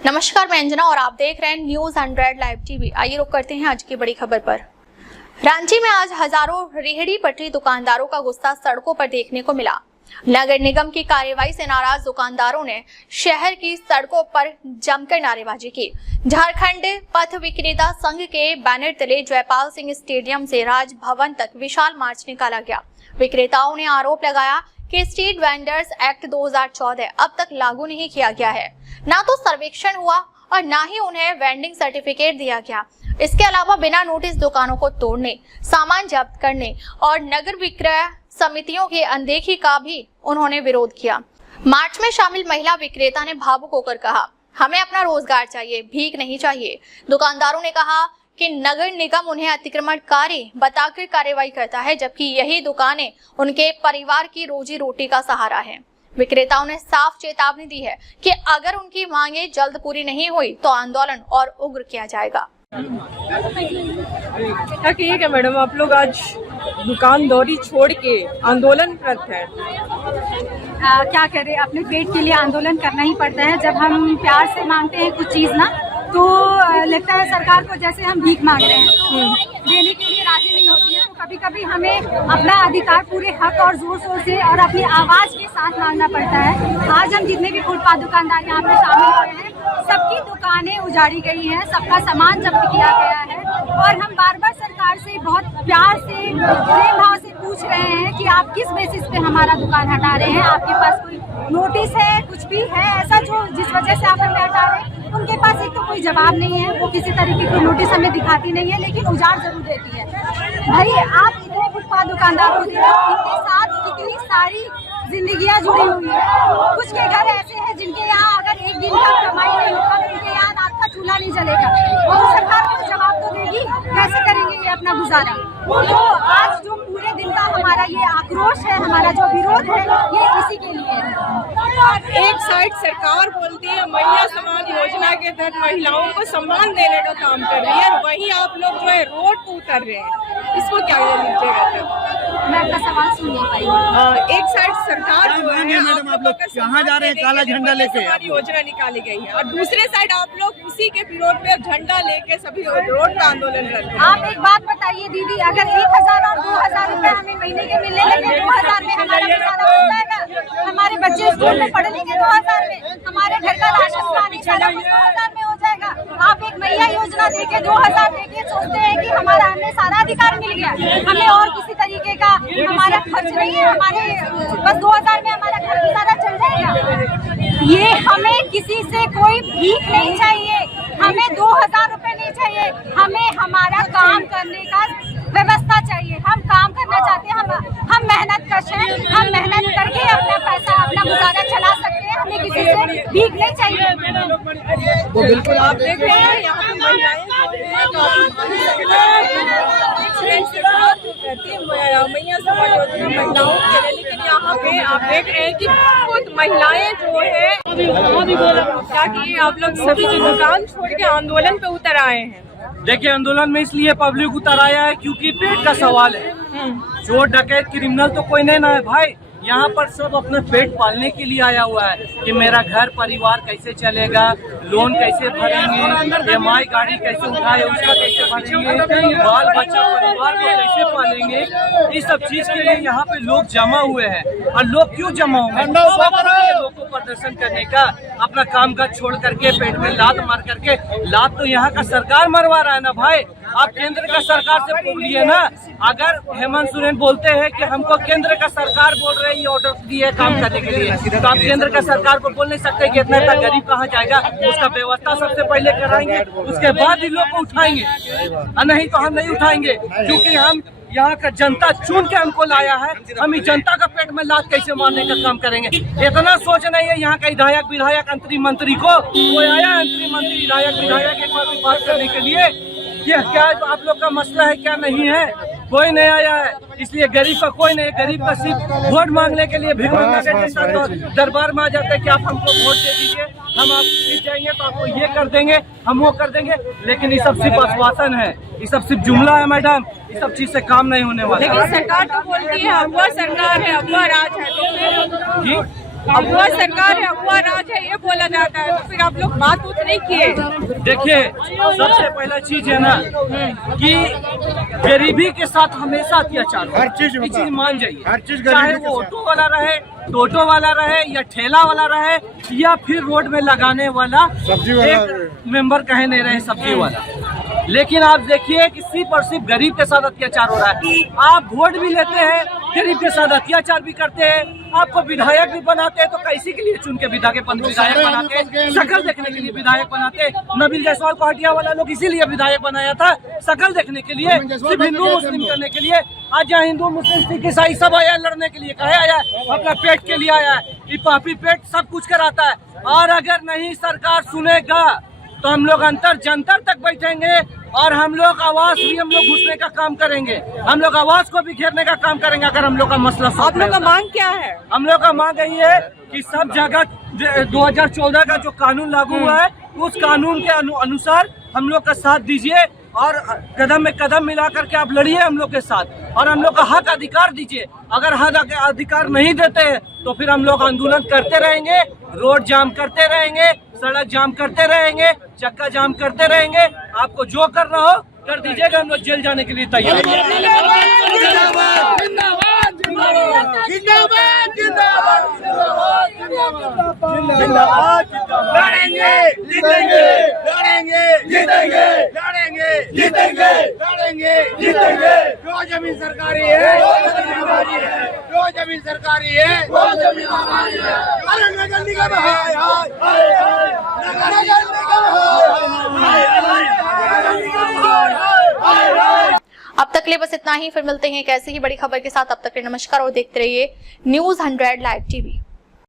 नमस्कार, मैं अंजना और आप देख रहे हैं न्यूज 100 लाइव टीवी। आइए रुक करते हैं आज की बड़ी खबर पर। रांची में आज हजारों रेहड़ी पटरी दुकानदारों का गुस्सा सड़कों पर देखने को मिला। नगर निगम की कार्रवाई से नाराज दुकानदारों ने शहर की सड़कों पर जमकर नारेबाजी की। झारखंड पथ विक्रेता संघ के बैनर तले जयपाल सिंह स्टेडियम से राजभवन तक विशाल मार्च निकाला गया। विक्रेताओं ने आरोप लगाया कि स्ट्रीट वेंडर्स एक्ट 2014 अब तक लागू नहीं किया गया है। ना तो सर्वेक्षण हुआ और ना ही उन्हें वेंडिंग सर्टिफिकेट दिया गया। इसके अलावा बिना नोटिस दुकानों को तोड़ने, सामान जब्त करने और नगर विक्रय समितियों की अनदेखी का भी उन्होंने विरोध किया। मार्च में शामिल महिला विक्रेता ने भावुक होकर कहा, हमें अपना रोजगार चाहिए, भीख नहीं चाहिए। दुकानदारों ने कहा कि नगर निगम उन्हें अतिक्रमणकारी बताकर कार्रवाई करता है, जबकि यही दुकानें उनके परिवार की रोजी रोटी का सहारा है। विक्रेताओं ने साफ चेतावनी दी है कि अगर उनकी मांगे जल्द पूरी नहीं हुई तो आंदोलन और उग्र किया जाएगा। ठीक है मैडम, आप लोग आज दुकानदारी छोड़ के आंदोलन करते हैं। क्या करें, अपने पेट के लिए आंदोलन करना ही पड़ता है। जब हम प्यार से मांगते हैं कुछ चीज ना, तो लगता है सरकार को जैसे हम भीख मांग रहे हैं, तो देने के लिए राजी नहीं होती है। तो कभी कभी हमें अपना अधिकार पूरे हक और जोर शोर से और अपनी आवाज के साथ मांगना पड़ता है। आज हम जितने भी फुटपाथ दुकानदार यहाँ पे शामिल हुए हैं, सबकी दुकानें उजाड़ी गई हैं, सबका सामान जब्त किया गया है और हम बार बार सरकार से बहुत प्यार से, प्रेम भाव से पूछ रहे हैं कि आप किस बेसिस पे हमारा दुकान हटा रहे हैं। आपके पास कोई नोटिस है, कुछ भी है ऐसा जो जिस वजह से आप हमें हटा रहे हैं? उनके पास एक तो कोई जवाब नहीं है, वो किसी तरीके की नोटिस हमें दिखाती नहीं है, लेकिन उजाड़ जरूर देती है। भाई, आप इतने फुटपाथ दुकानदार होते हैं, इनके साथ कितनी सारी जिंदगियां जुड़ी हुई है। कुछ के घर ऐसे हैं जिनके यहाँ अगर एक दिन का कमाई नहीं होगा तो उनके यहाँ रात का चूल्हा नहीं जलेगा। और सरकार को जवाब तो देगी, कैसे करेंगे ये अपना गुजारा? तो आज जो पूरे दिन का हमारा ये आक्रोश है, हमारा जो विरोध है, ये इसी के लिए है। एक साइड सरकार बोलती है महिला सम्मान योजना के तहत महिलाओं को सम्मान देने का काम कर रही है, वहीं आप लोग जो है रोड पर उतर रहे हैं, इसको क्या लीजिएगा? मैं अपना सवाल सुन नहीं पाई। एक साइड सरकार जो है, मैडम आप लोग कहाँ जा रहे हैं काला झंडा लेके? योजना निकाली गई है और दूसरे साइड आप लोग उसी के विरोध पे झंडा लेके सभी रोड पे आंदोलन कर रहे हैं। आप एक बात बताइए दीदी, अगर 1000 और 2000 रुपए हमें महीने के मिलने लगे, 2000 में हमारा गुजारा हो जाएगा? हमारे बच्चे स्कूल में पढ़ लेंगे 2000 में, हमारे घर का राशन पानी सारा कुछ 2000 में हो जाएगा। आप एक मैया योजना देके 2000 देके सोचते हैं कि हमारा हमें सारा अधिकार मिल गया, हमें और किसी तरीके का हमारा खर्च नहीं है, हमारे बस 2000 में हमारा घर गुजारा चल जाएगा। ये हमें किसी से कोई भीख नहीं चाहिए, हमें 2000 रुपए नहीं चाहिए, हमें हमारा काम करने का व्यवस्था चाहिए। हम काम करना चाहते हैं, हम मेहनत कश हैं, हम मेहनत करके अपना पैसा, अपना गुजारा चला सकते हैं, हमें किसी से भीख नहीं चाहिए। वो बिल्कुल आप देख रहे हैं यहाँ पे महिलाएं मैया समाज योजना महिलाओं के लिए, लेकिन यहाँ पे आप देख रहे हैं कि खुद महिलाएं जो है क्या कि आप लोग सभी जो दुकान छोड़ के आंदोलन पे उतर आए हैं। देखिए, आंदोलन में इसलिए पब्लिक उतर आया है क्योंकि पेट का सवाल है। चोर डकैत क्रिमिनल तो कोई नहीं ना है भाई, यहाँ पर सब अपने पेट पालने के लिए आया हुआ है कि मेरा घर परिवार कैसे चलेगा, लोन कैसे भरेंगे, EMI गाड़ी कैसे उठाए उसका कैसे भरेंगे, बाल बच्चा परिवार को कैसे पालेंगे। इस सब चीज के लिए यहाँ पे लोग जमा हुए हैं। और लोग क्यों जमा होंगे? लोगों को प्रदर्शन करने का, अपना काम काज छोड़ करके पेट में लात मार करके। लात तो यहाँ का सरकार मरवा रहा है ना भाई, आप केंद्र का सरकार से पूछ लिए ना। अगर हेमंत सोरेन बोलते हैं कि हमको केंद्र का सरकार बोल रहे हैं ये ऑर्डर दिए काम करने के लिए, तो आप केंद्र का सरकार को बोल नहीं सकते कि इतना इतना गरीब कहाँ जाएगा? उसका व्यवस्था सबसे पहले कराएंगे, उसके बाद ही लोग को उठाएंगे, और नहीं तो हम नहीं उठाएंगे। क्योंकि हम यहाँ का जनता चुन के हमको लाया है, हम इस जनता का पेट में लात कैसे मारने का काम करेंगे? इतना सोच नहीं है यहाँ का विधायक अंतरी मंत्री को। कोई आया अंतरी मंत्री विधायक एक बार बात करने के लिए ये क्या आप लोग का मसला है क्या नहीं है? कोई नहीं आया है। इसलिए गरीब का कोई नहीं, गरीब का सिर्फ वोट मांगने के लिए भीख मांगने के तो दरबार में आ जाता है कि आप हमको वोट दे दीजिए, हम आप जीत जाएंगे तो आपको ये कर देंगे, हम वो कर देंगे। लेकिन ये सब सिर्फ आश्वासन है, ये सब सिर्फ जुमला है मैडम, ये सब चीज से काम नहीं होने वाला। लेकिन सरकार तो बोलती है अफवाह सरकार है, अफवाह राज है, तो फिर जी अफवाह सरकार है, अफवाह राज है, ये बोला जाता है, तो फिर तक आप लोग बात उत नहीं किए? देखिए, सबसे पहला चीज है ना कि गरीबी के साथ हमेशा अत्याचार होता है। हर चीज ये होता चीज है। मान जाइए, हर चीज चाहे गरीबी के वो साथ। ऑटो वाला रहे, टोटो वाला रहे, या ठेला वाला रहे, या फिर रोड में लगाने वाला सब्जी वाला एक मेंबर कहे नहीं रहे सब्जी वाला। लेकिन आप देखिए कि सिर्फ और सिर्फ गरीब के साथ अत्याचार हो रहा है। आप वोट भी लेते हैं, गरीब के साथ अत्याचार भी करते हैं। आपको विधायक भी बनाते हैं तो कैसे के लिए चुन के विधायक बनाते हैं? शकल देखने के लिए विधायक बनाते हैं। नबील जायसवाल को हटिया वाला लोग इसीलिए विधायक बनाया था, शकल देखने के लिए, सिर्फ हिंदू मुस्लिम करने के लिए। आज यहाँ हिंदू मुस्लिम सिख ईसाई सब आया लड़ने के लिए, कहे आया है, अपना पेट के लिए आया है। ये पापी पेट सब कुछ कराता है। और अगर नहीं सरकार सुनेगा तो हम लोग अंतर जंतर तक बैठेंगे और हम लोग आवाज भी हम लोग घुसने का काम करेंगे। हम लोग आवाज को भी घेरने का काम करेंगे अगर हम लोग का मसला आप लोग का मांग क्या है? हम लोग का मांग यही है कि सब जगह 2014 का जो कानून लागू हुआ है उस कानून के अनुसार हम लोग का साथ दीजिए और कदम में कदम मिला करके आप लड़िए हम लोग के साथ और हम लोग का हक अधिकार दीजिए। अगर हक अधिकार नहीं देते हैं तो फिर हम लोग आंदोलन करते रहेंगे, रोड जाम करते रहेंगे, सड़क जाम करते रहेंगे, चक्का जाम करते रहेंगे। आपको जो करना हो कर दीजिएगा, हम लोग जेल जाने के लिए तैयार लड़ेंगे, जीतेंगे, लड़ेंगे, जीतेंगे, लड़ेंगे, जीतेंगे, लड़ेंगे, जीतेंगे। जो जमीन सरकारी है, जो जमीन हमारी है, जो जमीन सरकारी है, वो जमीन हमारी है। अरे नगर निगम हाय हाय हाय हाय, नगर निगम हाय हाय हाय हाय। अब तक ले बस इतना ही, फिर मिलते हैं एक ऐसी ही बड़ी खबर के साथ। अब तक के नमस्कार और देखते रहिए News 100 लाइव टीवी।